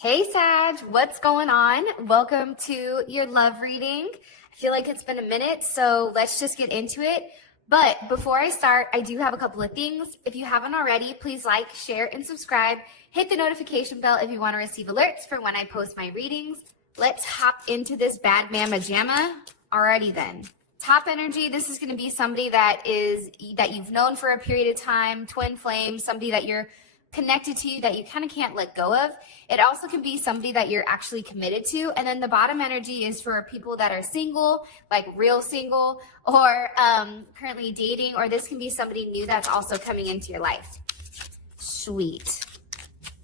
Hey Sag, what's going on? Welcome to your love reading. I feel like it's been a minute, so let's just get into it. But before I start, I do have a couple of things. If you haven't already, please like, share, and subscribe. Hit the notification bell if you want to receive alerts for when I post my readings. Let's hop into this bad mama jamma. Alrighty then. Top energy, this is going to be somebody that you've known for a period of time, twin flame, somebody that you're connected to you that you kind of can't let go of. It also can be somebody that you're actually committed to. And then the bottom energy is for people that are single, like real single, or currently dating, or this can be somebody new that's also coming into your life. Sweet.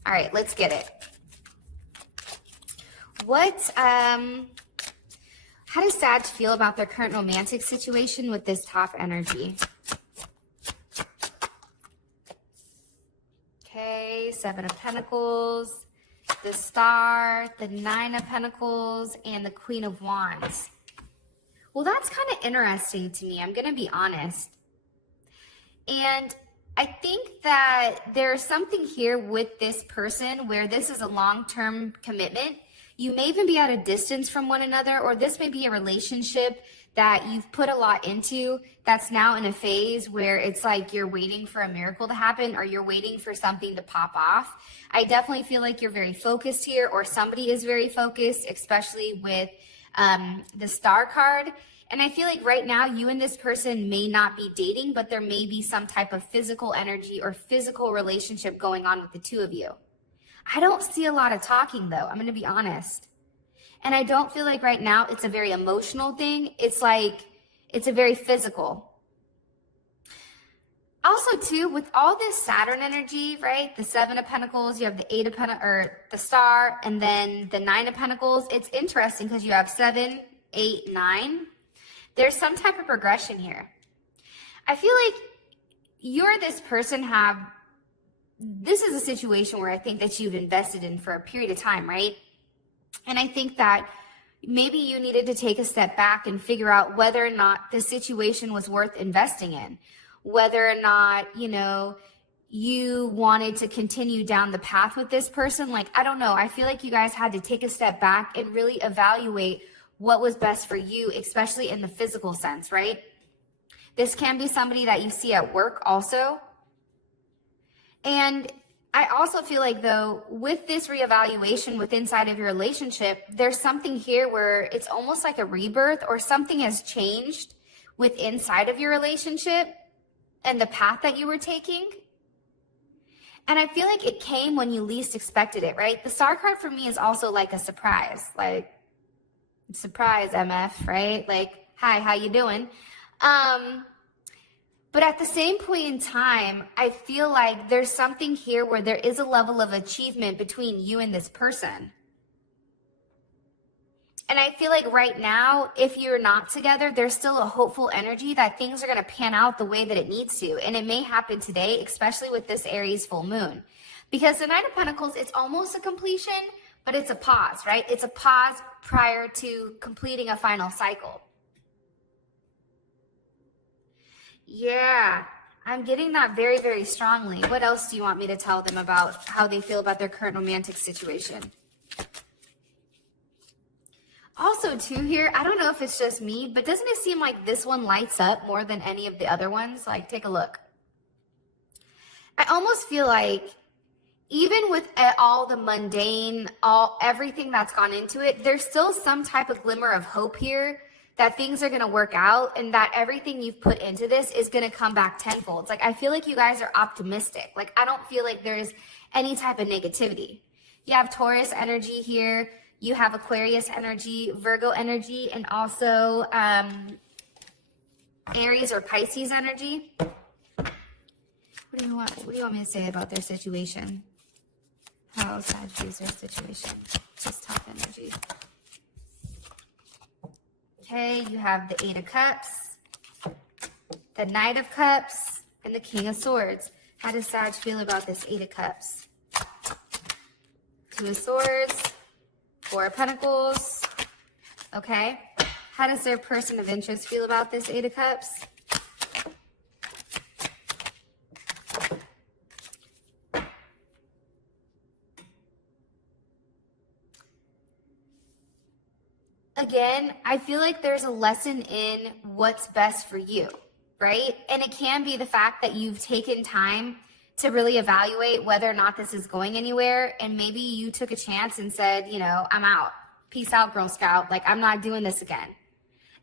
All right, let's get it. How does Sag feel about their current romantic situation with this top energy? Okay, Seven of Pentacles, the Star, the Nine of Pentacles, and the Queen of Wands. Well, that's kind of interesting to me. I'm going to be honest. And I think that there's something here with this person where this is a long-term commitment. You may even be at a distance from one another, or this may be a relationship that you've put a lot into that's now in a phase where it's like you're waiting for a miracle to happen, or you're waiting for something to pop off. I definitely feel like you're very focused here, or somebody is very focused, especially with the Star card. And I feel like right now you and this person may not be dating, but there may be some type of physical energy or physical relationship going on with the two of you. I don't see a lot of talking though, I'm going to be honest. And I don't feel like right now it's a very emotional thing. It's like, it's a very physical. Also too, with all this Saturn energy, right? The Seven of Pentacles, you have the Eight of Pentacles, or the Star, and then the Nine of Pentacles. It's interesting because you have 7, 8, 9. There's some type of progression here. I feel like you're this person this is a situation where I think that you've invested in for a period of time, right? And I think that maybe you needed to take a step back and figure out whether or not the situation was worth investing in, whether or not, you wanted to continue down the path with this person. Like, I don't know. I feel like you guys had to take a step back and really evaluate what was best for you, especially in the physical sense, right? This can be somebody that you see at work also. And I also feel like, though, with this reevaluation with inside of your relationship, there's something here where it's almost like a rebirth, or something has changed with inside of your relationship and the path that you were taking. And I feel like it came when you least expected it, right? The Star card for me is also like a surprise, like surprise MF, right? Like, hi, how you doing? But at the same point in time, I feel like there's something here where there is a level of achievement between you and this person. And I feel like right now, if you're not together, there's still a hopeful energy that things are going to pan out the way that it needs to. And it may happen today, especially with this Aries full moon. Because the Nine of Pentacles, it's almost a completion, but it's a pause, right? It's a pause prior to completing a final cycle. Yeah, I'm getting that very, very strongly. What else do you want me to tell them about how they feel about their current romantic situation? Also, too, here, I don't know if it's just me, but doesn't it seem like this one lights up more than any of the other ones? Like, take a look. I almost feel like even with all the mundane, everything that's gone into it, there's still some type of glimmer of hope here that things are going to work out, and that everything you've put into this is going to come back tenfold. It's like, I feel like you guys are optimistic. Like, I don't feel like there's any type of negativity. You have Taurus energy here. You have Aquarius energy, Virgo energy, and also Aries or Pisces energy. What do you want me to say about their situation? How Sag views their situation. This top energy. Okay, you have the Eight of Cups, the Knight of Cups, and the King of Swords. How does Sag feel about this Eight of Cups? Two of Swords, Four of Pentacles. Okay, how does their person of interest feel about this Eight of Cups? again, I feel like there's a lesson in what's best for you, right? And it can be the fact that you've taken time to really evaluate whether or not this is going anywhere. And maybe you took a chance and said, you know, I'm out. Peace out, Girl Scout. Like, I'm not doing this again.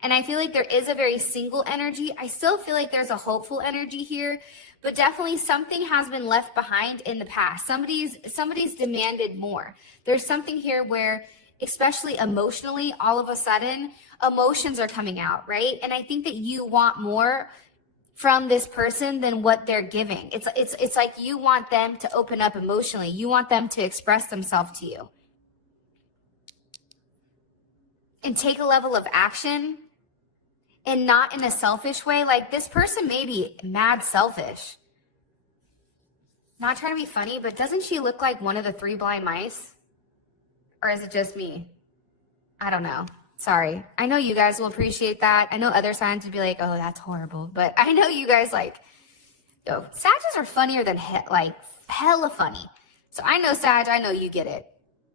And I feel like there is a very single energy. I still feel like there's a hopeful energy here, but definitely something has been left behind in the past. Somebody's demanded more. There's something here where, especially emotionally, all of a sudden, emotions are coming out, right? And I think that you want more from this person than what they're giving. It's like you want them to open up emotionally. You want them to express themselves to you and take a level of action, and not in a selfish way. Like, this person may be mad selfish. Not trying to be funny, but doesn't she look like one of the 3 blind mice? Or is it just me? I don't know. Sorry. I know you guys will appreciate that. I know other signs would be like, oh, that's horrible. But I know you guys like, yo, Sagittarius are funnier than hella funny. So I know Sag, I know you get it.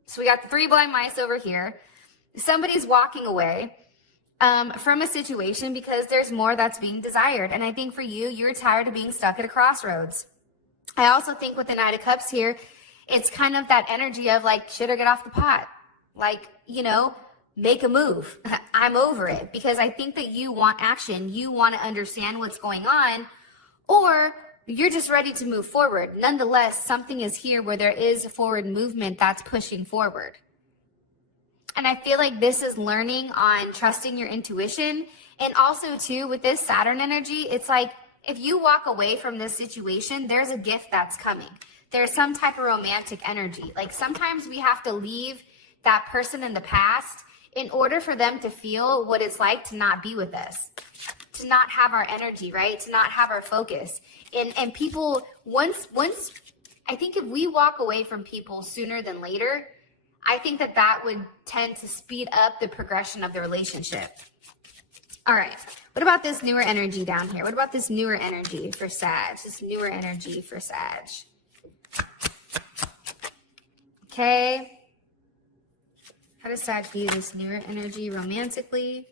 So we got the 3 blind mice over here. Somebody's walking away from a situation because there's more that's being desired. And I think for you, you're tired of being stuck at a crossroads. I also think with the Knight of Cups here, it's kind of that energy of like, shit or get off the pot. Like, you know, make a move. I'm over it, because I think that you want action. You want to understand what's going on, or you're just ready to move forward. Nonetheless, something is here where there is a forward movement that's pushing forward. And I feel like this is learning on trusting your intuition. And also too, with this Saturn energy, it's like, if you walk away from this situation, there's a gift that's coming. There's some type of romantic energy. Like, sometimes we have to leave that person in the past in order for them to feel what it's like to not be with us, to not have our energy, right? To not have our focus. And people, once, I think if we walk away from people sooner than later, I think that that would tend to speed up the progression of the relationship. All right. What about this newer energy down here? What about this newer energy for Sag? This newer energy for Sag. Okay. How does Sag view this newer energy romantically?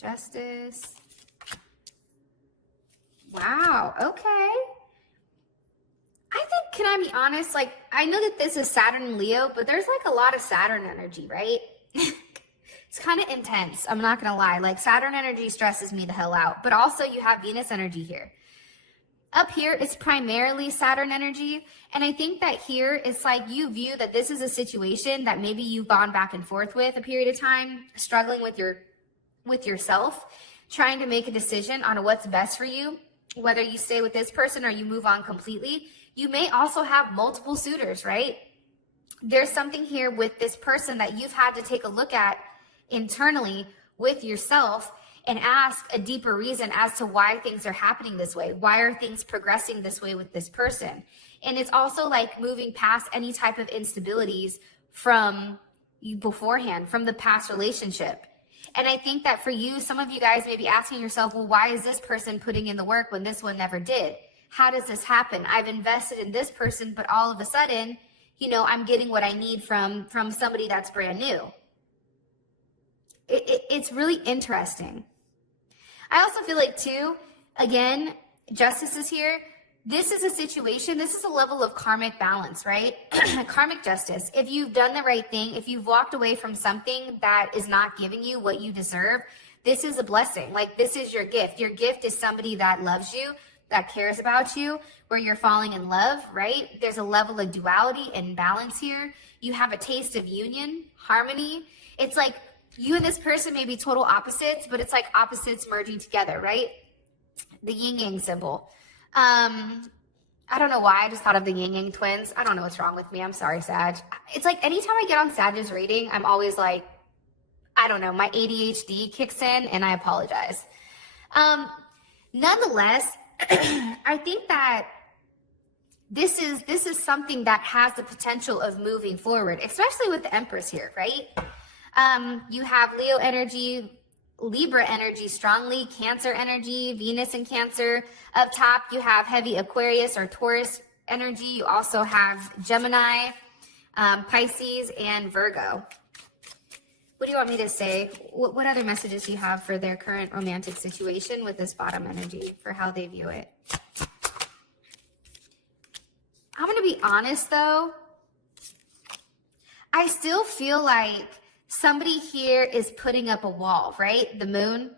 Justice. Wow. Okay. I think, can I be honest? Like, I know that this is Saturn and Leo, but there's like a lot of Saturn energy, right? It's kind of intense. I'm not going to lie. Like, Saturn energy stresses me the hell out. But also you have Venus energy here. Up here, it's primarily Saturn energy. And I think that here, it's like you view that this is a situation that maybe you've gone back and forth with a period of time, struggling with yourself, trying to make a decision on what's best for you, whether you stay with this person or you move on completely. You may also have multiple suitors, right? There's something here with this person that you've had to take a look at internally with yourself and ask a deeper reason as to why things are happening this way. Why are things progressing this way with this person? And it's also like moving past any type of instabilities from you beforehand, from the past relationship. And I think that for you, some of you guys may be asking yourself, well, why is this person putting in the work when this one never did? How does this happen? I've invested in this person, but all of a sudden, you know, I'm getting what I need from somebody that's brand new. It's really interesting. I also feel like too, again, justice is here. This is a situation, this is a level of karmic balance, right? Karmic justice. If you've done the right thing, if you've walked away from something that is not giving you what you deserve, this is a blessing. Like, this is your gift. Your gift is somebody that loves you, that cares about you, where you're falling in love, right? There's a level of duality and balance here. You have a taste of union, harmony. It's like you and this person may be total opposites, but it's like opposites merging together, right? The yin yang symbol. I don't know why I just thought of the yin yang twins. I don't know what's wrong with me. I'm sorry, Sag. It's like anytime I get on Sag's reading, I'm always like, I don't know, my ADHD kicks in and I apologize. Nonetheless, I think that this is something that has the potential of moving forward, especially with the Empress here, right? You have Leo energy, Libra energy strongly, Cancer energy, Venus in Cancer. Up top, you have heavy Aquarius or Taurus energy. You also have Gemini, Pisces, and Virgo. What do you want me to say? What other messages do you have for their current romantic situation with this bottom energy, for how they view it? I'm going to be honest, though. I still feel like somebody here is putting up a wall, right? The moon.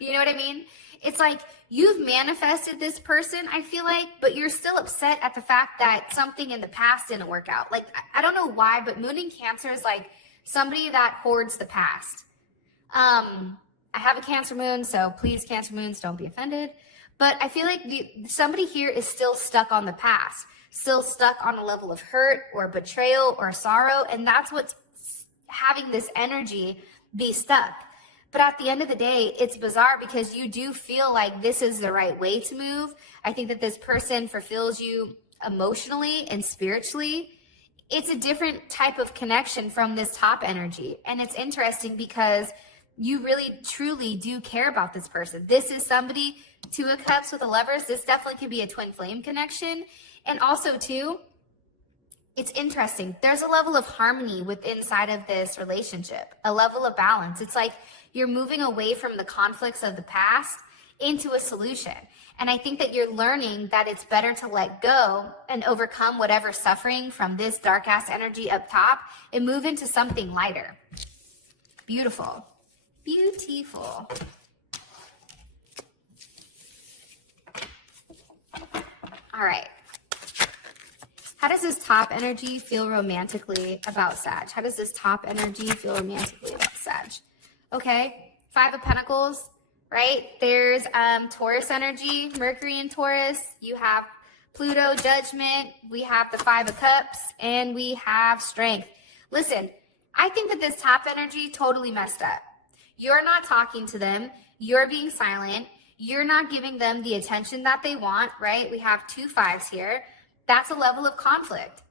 You know what I mean? It's like you've manifested this person, I feel like, but you're still upset at the fact that something in the past didn't work out. Like, I don't know why, but moon in Cancer is like somebody that hoards the past. I have a Cancer moon, so please, Cancer moons, don't be offended. But I feel like somebody here is still stuck on the past, still stuck on a level of hurt or betrayal or sorrow, and that's what's having this energy be stuck. But at the end of the day, it's bizarre because you do feel like this is the right way to move. I think that this person fulfills you emotionally and spiritually. It's a different type of connection from this top energy. And it's interesting because you really, truly do care about this person. This is somebody, Two of Cups with a Lovers. This definitely could be a twin flame connection. And also, too, it's interesting. There's a level of harmony inside of this relationship, a level of balance. It's like you're moving away from the conflicts of the past into a solution. And I think that you're learning that it's better to let go and overcome whatever suffering from this dark ass energy up top and move into something lighter. Beautiful. Beautiful. All right. How does this top energy feel romantically about Sag? How does this top energy feel romantically about Sag? Okay, Five of Pentacles, right? There's Taurus energy, Mercury in Taurus. You have Pluto, Judgment. We have the Five of Cups, and we have Strength. Listen, I think that this top energy totally messed up. You're not talking to them. You're being silent. You're not giving them the attention that they want, right? We have two fives here. That's a level of conflict.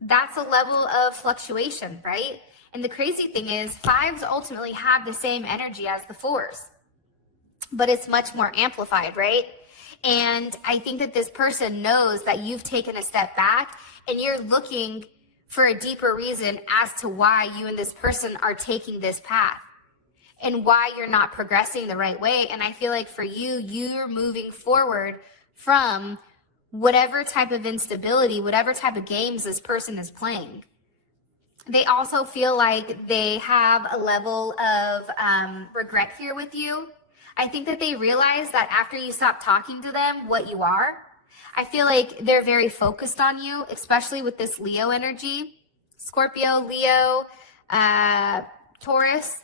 That's a level of fluctuation, right? And the crazy thing is, fives ultimately have the same energy as the fours, but it's much more amplified, right? And I think that this person knows that you've taken a step back and you're looking for a deeper reason as to why you and this person are taking this path and why you're not progressing the right way. And I feel like for you, you're moving forward from whatever type of instability, whatever type of games this person is playing. They also feel like they have a level of regret here with you. I think that they realize that after you stop talking to them, what you are. I feel like they're very focused on you, especially with this Leo energy. Scorpio, Leo, Taurus.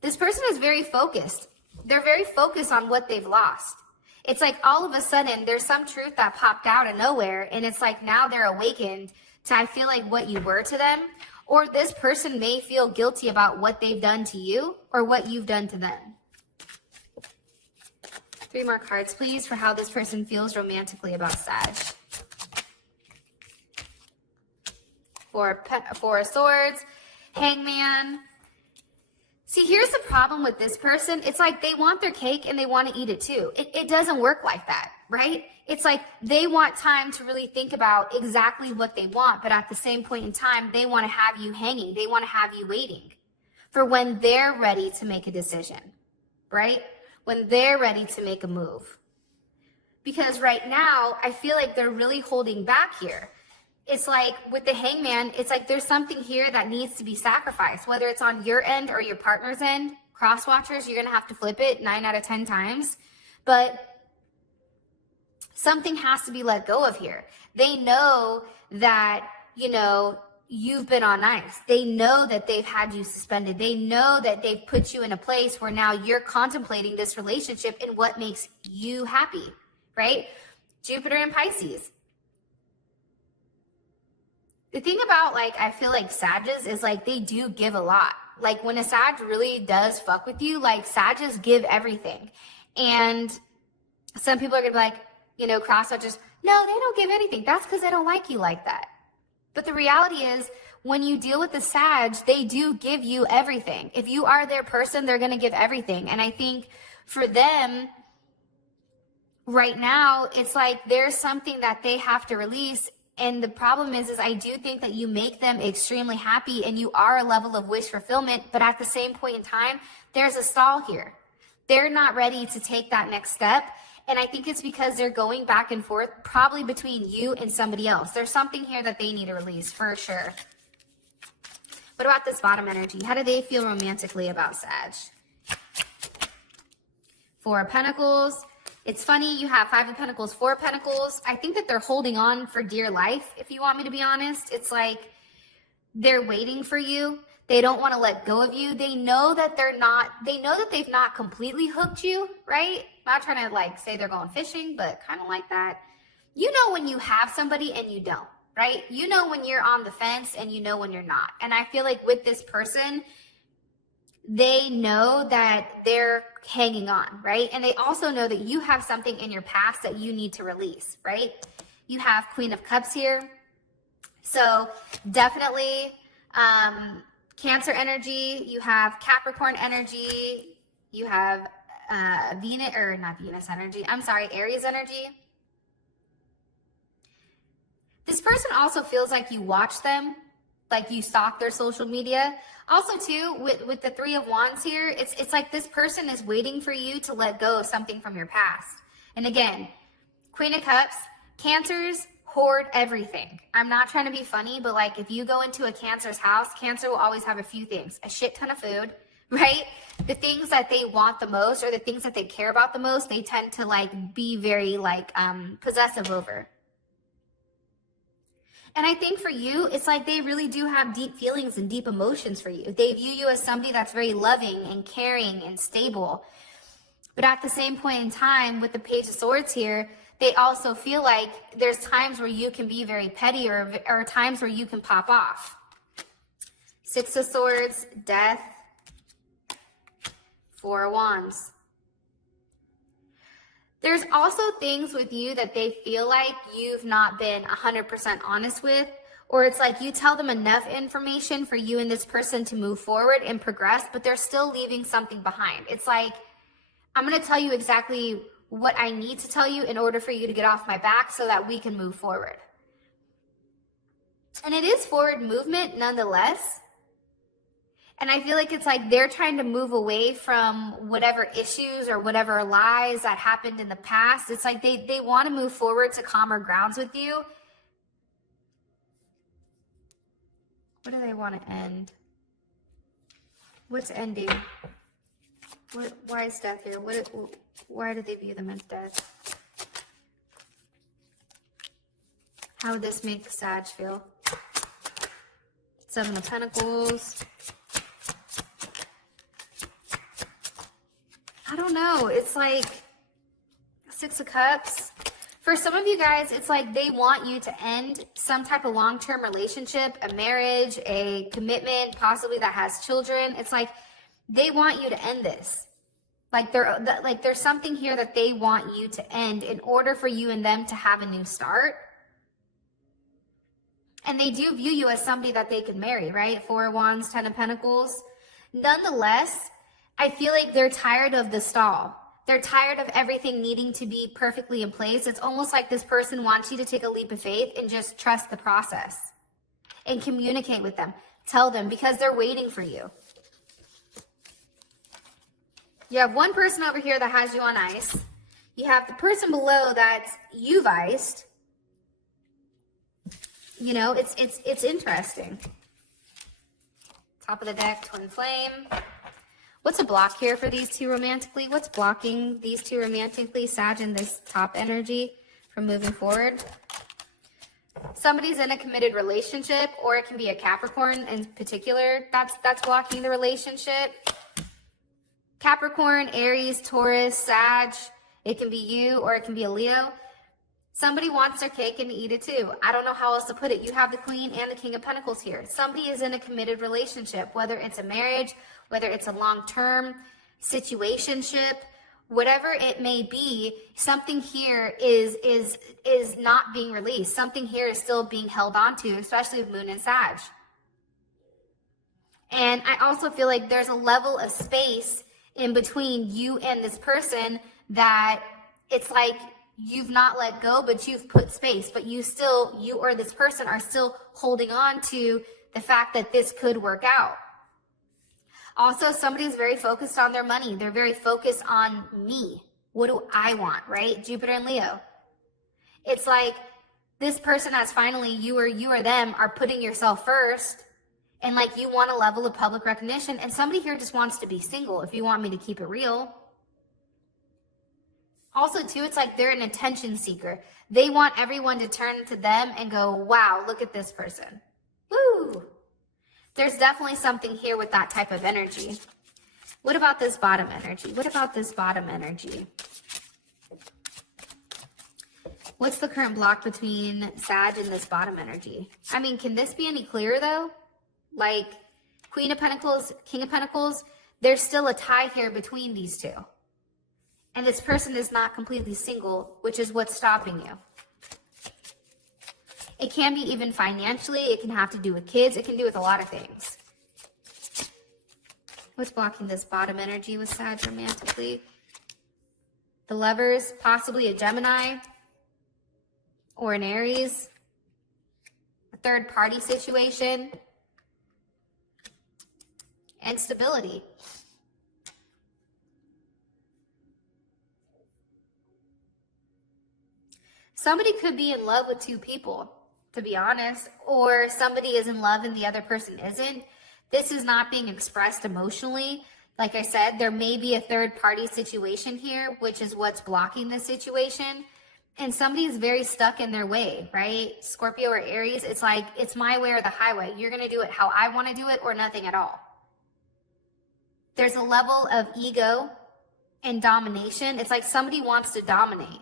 This person is very focused. They're very focused on what they've lost. It's like all of a sudden there's some truth that popped out of nowhere, and it's like now they're awakened to, I feel like, what you were to them. Or this person may feel guilty about what they've done to you or what you've done to them. 3 more cards, please, for how this person feels romantically about Sag. Four of Swords, Hangman. See, here's the problem with this person. It's like they want their cake and they want to eat it too. It doesn't work like that, right? It's like they want time to really think about exactly what they want, but at the same point in time, they want to have you hanging. They want to have you waiting for when they're ready to make a decision, right? When they're ready to make a move. Because right now, I feel like they're really holding back here. It's like with the Hangman, it's like there's something here that needs to be sacrificed, whether it's on your end or your partner's end. Cross watchers, you're going to have to flip it 9 out of 10 times. But something has to be let go of here. They know that, you've been on ice. They know that they've had you suspended. They know that they've put you in a place where now you're contemplating this relationship and what makes you happy, right? Jupiter and Pisces. The thing about, I feel like Sages is, they do give a lot. Like, when a Sag really does fuck with you, Sages give everything. And some people are going to be like, cross-watchers, no, they don't give anything. That's because they don't like you like that. But the reality is, when you deal with the Sag, they do give you everything. If you are their person, they're going to give everything. And I think for them, right now, it's like there's something that they have to release. And the problem is I do think that you make them extremely happy and you are a level of wish fulfillment, but at the same point in time, there's a stall here. They're not ready to take that next step. And I think it's because they're going back and forth, probably between you and somebody else. There's something here that they need to release for sure. What about this bottom energy? How do they feel romantically about Sag? Four of Pentacles. It's funny, you have Five of Pentacles, Four of Pentacles. I think that they're holding on for dear life, if you want me to be honest. It's like they're waiting for you. They don't want to let go of you. They know that they've not completely hooked you, right? Not trying to like say they're going fishing, but kind of like that. You know when you have somebody and you don't, right? You know when you're on the fence and you know when you're not. And I feel like with this person, they know that they're hanging on, right? And they also know that you have something in your past that you need to release, right? You have Queen of Cups here. So definitely Cancer energy, you have Capricorn energy, you have Aries energy. This person also feels like you watch them, like you stalk their social media. Also too, with the Three of Wands here, it's like this person is waiting for you to let go of something from your past. And again, Queen of Cups, Cancers hoard everything. I'm not trying to be funny, but like if you go into a Cancer's house, Cancer will always have a few things, a shit ton of food, right? The things that they want the most or the things that they care about the most, they tend to like be very like possessive over. And I think for you, it's like they really do have deep feelings and deep emotions for you. They view you as somebody that's very loving and caring and stable. But at the same point in time, with the Page of Swords here, they also feel like there's times where you can be very petty or times where you can pop off. Six of Swords, Death, Four of Wands. There's also things with you that they feel like you've not been 100% honest with, or it's like you tell them enough information for you and this person to move forward and progress, but they're still leaving something behind. It's like, I'm going to tell you exactly what I need to tell you in order for you to get off my back so that we can move forward. And it is forward movement nonetheless. And I feel like it's like they're trying to move away from whatever issues or whatever lies that happened in the past. It's like they want to move forward to calmer grounds with you. What do they want to end? What's ending? Why is death here? Why do they view them as death? How would this make the Sag feel? Seven of Pentacles. I don't know. It's like Six of Cups. For some of you guys, it's like they want you to end some type of long-term relationship, a marriage, a commitment, possibly that has children. It's like they want you to end this. Like there's something here that they want you to end in order for you and them to have a new start. And they do view you as somebody that they can marry, right? Four of Wands, Ten of Pentacles. Nonetheless, I feel like they're tired of the stall. They're tired of everything needing to be perfectly in place. It's almost like this person wants you to take a leap of faith and just trust the process and communicate with them. Tell them, because they're waiting for you. You have one person over here that has you on ice. You have the person below that's you've iced. You know, it's interesting. Top of the deck, Twin Flame. What's a block here for these two romantically? What's blocking these two romantically, Sag and this top energy from moving forward? Somebody's in a committed relationship, or it can be a Capricorn in particular that's blocking the relationship. Capricorn, Aries, Taurus, Sag. It can be you or it can be a Leo. Somebody wants their cake and eat it too. I don't know how else to put it. You have the Queen and the King of Pentacles here. Somebody is in a committed relationship, whether it's a marriage, whether it's a long-term situationship, whatever it may be. Something here is not being released. Something here is still being held on to, especially with Moon and Sag. And I also feel like there's a level of space in between you and this person that it's like you've not let go, but you've put space, but you or this person are still holding on to the fact that this could work out. Also, somebody's very focused on their money. They're very focused on me. What do I want, right? Jupiter and Leo. It's like this person has finally, you or them are putting yourself first, and like you want a level of public recognition, and somebody here just wants to be single, if you want me to keep it real. Also, too, it's like they're an attention seeker. They want everyone to turn to them and go, wow, look at this person. Woo! There's definitely something here with that type of energy. What about this bottom energy? What about this bottom energy? What's the current block between Sag and this bottom energy? I mean, can this be any clearer, though? Like, Queen of Pentacles, King of Pentacles, there's still a tie here between these two. And this person is not completely single, which is what's stopping you. It can be even financially. It can have to do with kids. It can do with a lot of things. What's blocking this bottom energy with Sag romantically? The Lovers, possibly a Gemini or an Aries. A third party situation. And stability. Somebody could be in love with two people, to be honest, or somebody is in love and the other person isn't. This is not being expressed emotionally. Like I said, there may be a third party situation here, which is what's blocking the situation. And somebody is very stuck in their way, right? Scorpio or Aries, it's like, it's my way or the highway. You're going to do it how I want to do it or nothing at all. There's a level of ego and domination. It's like somebody wants to dominate.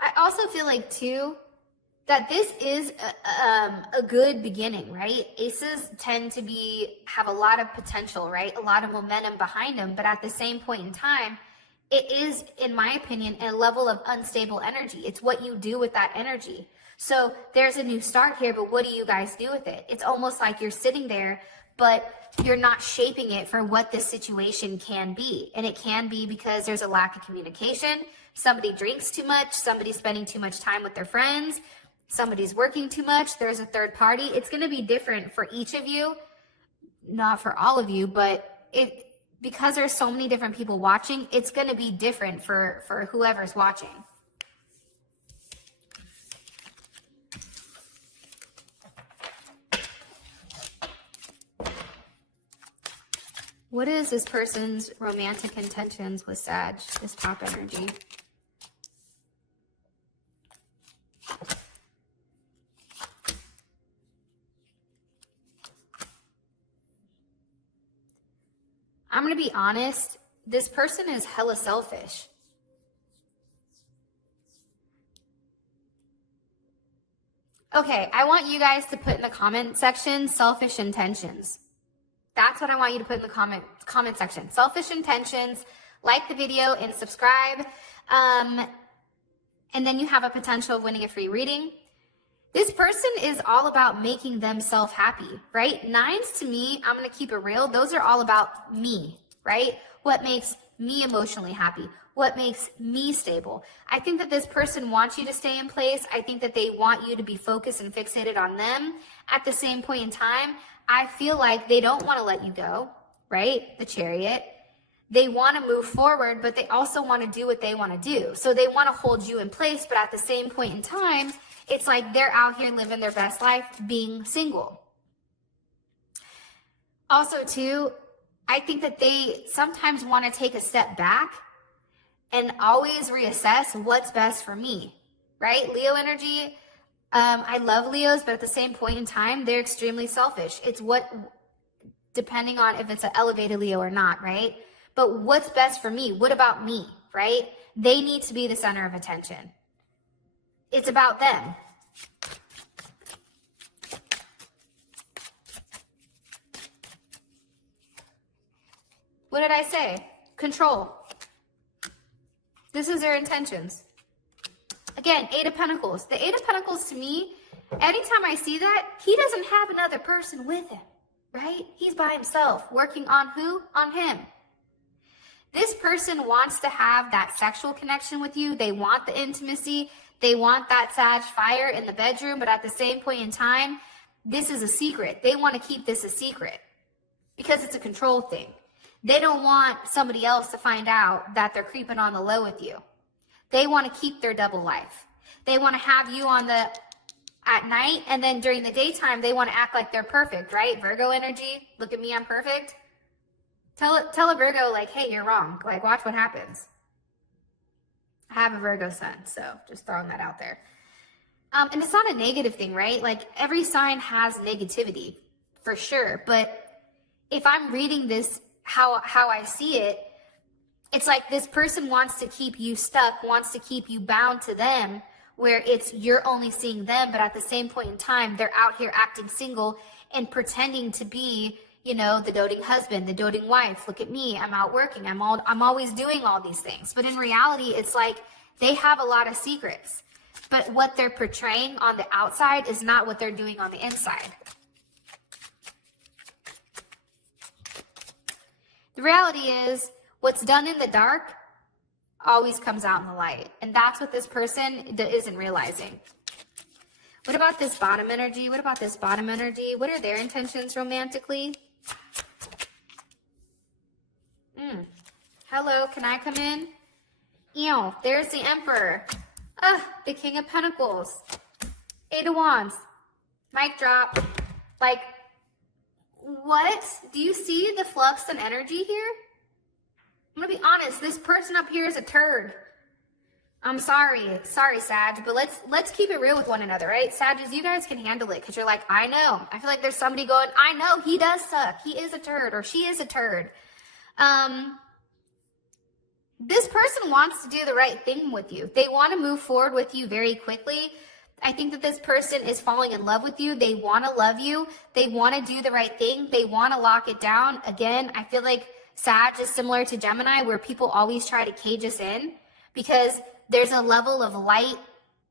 I also feel like, too, that this is a good beginning, right? Aces tend to have a lot of potential, right? A lot of momentum behind them. But at the same point in time, it is, in my opinion, a level of unstable energy. It's what you do with that energy. So there's a new start here, but what do you guys do with it? It's almost like you're sitting there, but you're not shaping it for what this situation can be. And it can be because there's a lack of communication. Somebody drinks too much. Somebody's spending too much time with their friends. Somebody's working too much. There's a third party. It's going to be different for each of you. Not for all of you, but because there's so many different people watching, it's going to be different for whoever's watching. What is this person's romantic intentions with Sag, this top energy? I'm going to be honest, this person is hella selfish. Okay, I want you guys to put in the comment section, selfish intentions. That's what I want you to put in the comment section. Selfish intentions, like the video and subscribe. And then you have a potential of winning a free reading. This person is all about making themselves happy, right? Nines to me, I'm going to keep it real. Those are all about me, right? What makes me emotionally happy? What makes me stable? I think that this person wants you to stay in place. I think that they want you to be focused and fixated on them. At the same point in time, I feel like they don't want to let you go, right? The Chariot. They want to move forward, but they also want to do what they want to do. So they want to hold you in place, but at the same point in time, it's like they're out here living their best life being single. Also, too, I think that they sometimes want to take a step back and always reassess what's best for me, right? Leo energy, I love Leos, but at the same point in time, they're extremely selfish. It's depending on if it's an elevated Leo or not, right? But what's best for me? What about me, right? They need to be the center of attention. It's about them. What did I say? Control. This is their intentions. Again, Eight of Pentacles. The Eight of Pentacles to me, anytime I see that, he doesn't have another person with him. right? He's by himself, working on who? On him. This person wants to have that sexual connection with you. They want the intimacy. They want that Sag fire in the bedroom, but at the same point in time, this is a secret. They want to keep this a secret because it's a control thing. They don't want somebody else to find out that they're creeping on the low with you. They want to keep their double life. They want to have you on the at night, and then during the daytime, they want to act like they're perfect, right? Virgo energy. Look at me, I'm perfect. Tell a Virgo, like, hey, you're wrong. Like, watch what happens. I have a Virgo sun, so just throwing that out there. And it's not a negative thing, right? Like, every sign has negativity, for sure. But if I'm reading this how I see it, it's like this person wants to keep you stuck, wants to keep you bound to them, where it's you're only seeing them, but at the same point in time, they're out here acting single and pretending to be, you know, the doting husband, the doting wife. Look at me, I'm out working, I'm always doing all these things. But in reality, it's like they have a lot of secrets, but what they're portraying on the outside is not what they're doing on the inside. The reality is, what's done in the dark always comes out in the light. And that's what this person isn't realizing. What about this bottom energy? What about this bottom energy? What are their intentions romantically? Hello, can I come in? Ew, there's the Emperor. The King of Pentacles. Eight of Wands. Mic drop. Like, what? Do you see the flux and energy here? I'm gonna be honest, this person up here is a turd. I'm sorry, Sag, but let's keep it real with one another, right? Sages, you guys can handle it because you're like, I know. I feel like there's somebody going, I know, he does suck. He is a turd or she is a turd. This person wants to do the right thing with you. They want to move forward with you very quickly. I think that this person is falling in love with you. They want to love you. They want to do the right thing. They want to lock it down. Again, I feel like Sag is similar to Gemini, where people always try to cage us in because there's a level of light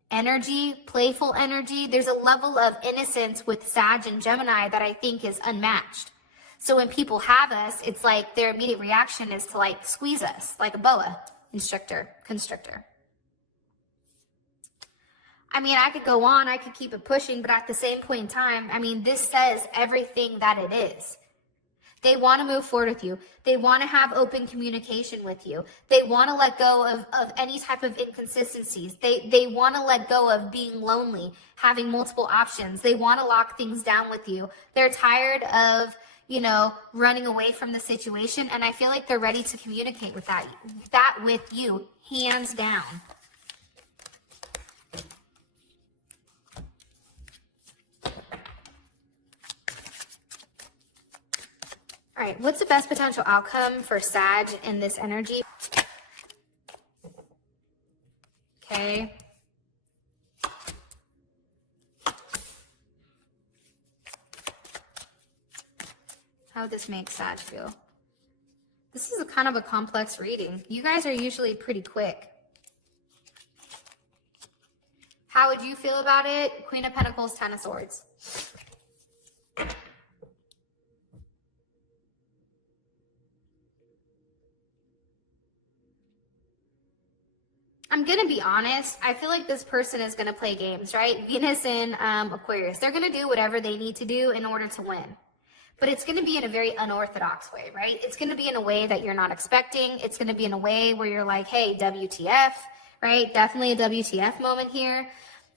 energy, playful energy. There's a level of innocence with Sag and Gemini that I think is unmatched. So when people have us, it's like their immediate reaction is to like squeeze us like a boa constrictor. I mean, I could go on, I could keep it pushing, but at the same point in time, I mean, this says everything that it is. They want to move forward with you. They want to have open communication with you. They want to let go of any type of inconsistencies. They want to let go of being lonely, having multiple options. They want to lock things down with you. They're tired of, you know, running away from the situation. And I feel like they're ready to communicate with that with you, hands down. All right, what's the best potential outcome for Sag in this energy? Okay. How would this make Sag feel? This is a kind of a complex reading. You guys are usually pretty quick. How would you feel about it? Queen of Pentacles, Ten of Swords. I'm going to be honest. I feel like this person is going to play games, right? Venus in Aquarius. They're going to do whatever they need to do in order to win. But it's going to be in a very unorthodox way, right? It's going to be in a way that you're not expecting. It's going to be in a way where you're like, hey, WTF, right? Definitely a WTF moment here.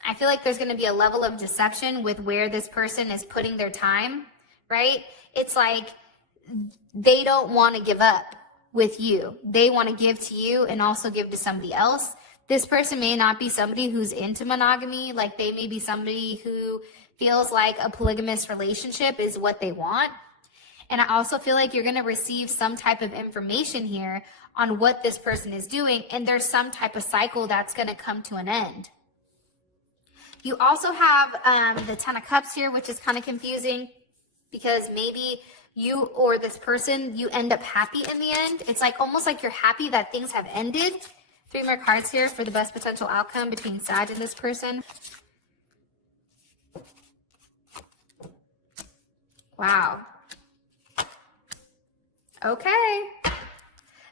I feel like there's going to be a level of deception with where this person is putting their time, right? It's like they don't want to give up with you. They want to give to you and also give to somebody else. This person may not be somebody who's into monogamy. Like they may be somebody who feels like a polygamous relationship is what they want. And I also feel like you're going to receive some type of information here on what this person is doing. And there's some type of cycle that's going to come to an end. You also have the Ten of Cups here, which is kind of confusing because maybe you or this person, you end up happy in the end. It's like almost like you're happy that things have ended. 3 more cards here for the best potential outcome between Sag and this person. Wow. Okay.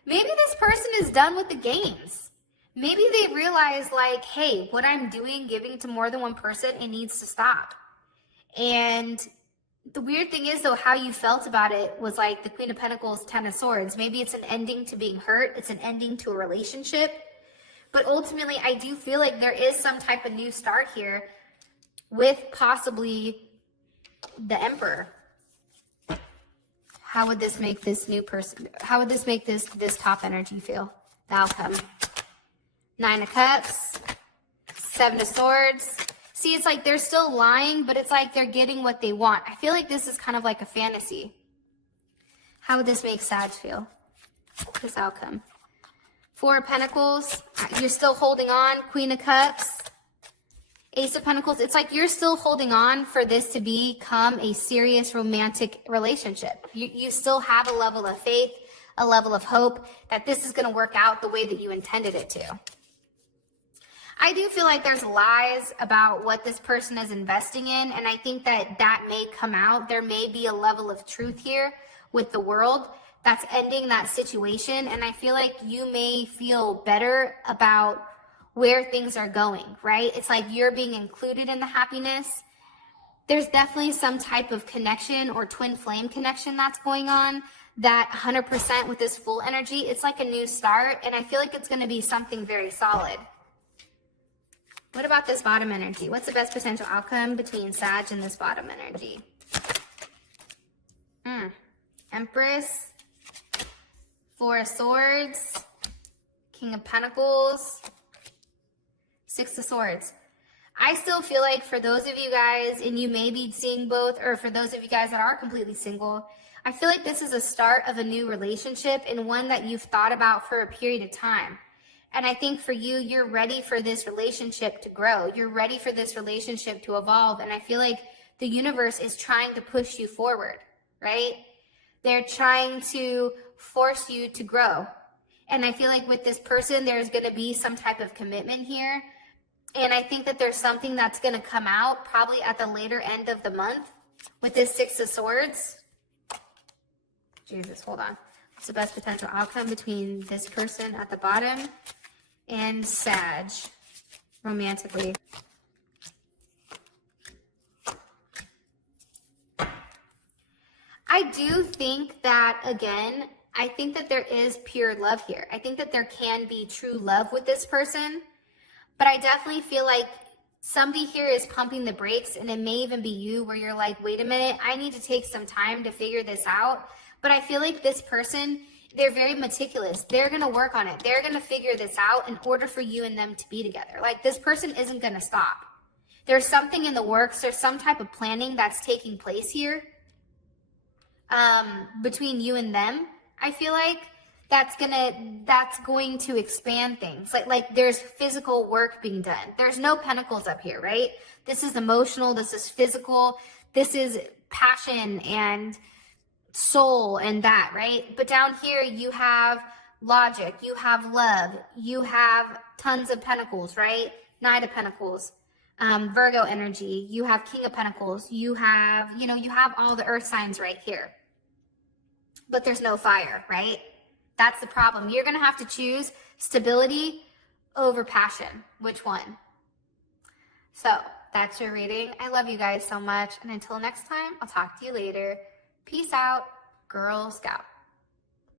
Maybe this person is done with the games. Maybe they realize like, hey, what I'm doing, giving to more than one person, it needs to stop. And the weird thing is though, how you felt about it was like the Queen of Pentacles, Ten of Swords. Maybe it's an ending to being hurt. It's an ending to a relationship. But ultimately, I do feel like there is some type of new start here with possibly the Emperor. How would this make this new person, how would this make this top energy feel? The outcome. Nine of Cups, Seven of Swords. See, it's like they're still lying, but it's like they're getting what they want. I feel like this is kind of like a fantasy. How would this make Sag feel? This outcome. Four of Pentacles, you're still holding on. Queen of Cups, Ace of Pentacles. It's like you're still holding on for this to become a serious romantic relationship. You still have a level of faith, a level of hope that this is going to work out the way that you intended it to. I do feel like there's lies about what this person is investing in, and I think that that may come out. There may be a level of truth here with the world that's ending that situation, and I feel like you may feel better about where things are going, right? It's like you're being included in the happiness. There's definitely some type of connection or twin flame connection that's going on, that 100% with this full energy. It's like a new start, and I feel like it's going to be something very solid. What about this bottom energy? What's the best potential outcome between Sag and this bottom energy? Empress, Four of Swords, King of Pentacles, Six of Swords. I still feel like for those of you guys, and you may be seeing both, or for those of you guys that are completely single, I feel like this is a start of a new relationship and one that you've thought about for a period of time. And I think for you, you're ready for this relationship to grow. You're ready for this relationship to evolve. And I feel like the universe is trying to push you forward, right? They're trying to force you to grow. And I feel like with this person, there's going to be some type of commitment here. And I think that there's something that's going to come out probably at the later end of the month with this Six of Swords. Jesus, hold on. What's the best potential outcome between this person at the bottom and Sag romantically? I do think that, again, I think that there is pure love here. I think that there can be true love with this person, but I definitely feel like somebody here is pumping the brakes, and it may even be you where you're like, wait a minute, I need to take some time to figure this out. But I feel like this person, they're very meticulous. They're going to work on it. They're going to figure this out in order for you and them to be together. Like, this person isn't going to stop. There's something in the works. There's some type of planning that's taking place here between you and them. I feel like that's going to expand things. Like there's physical work being done. There's no pentacles up here, right? This is emotional. This is physical. This is passion and soul and that, right? But down here you have logic, you have love, you have tons of pentacles, right? Knight of Pentacles, Virgo energy, you have King of Pentacles, you have all the earth signs right here. But there's no fire, right? That's the problem. You're going to have to choose stability over passion. Which one? So that's your reading. I love you guys so much. And until next time, I'll talk to you later. Peace out, Girl Scout.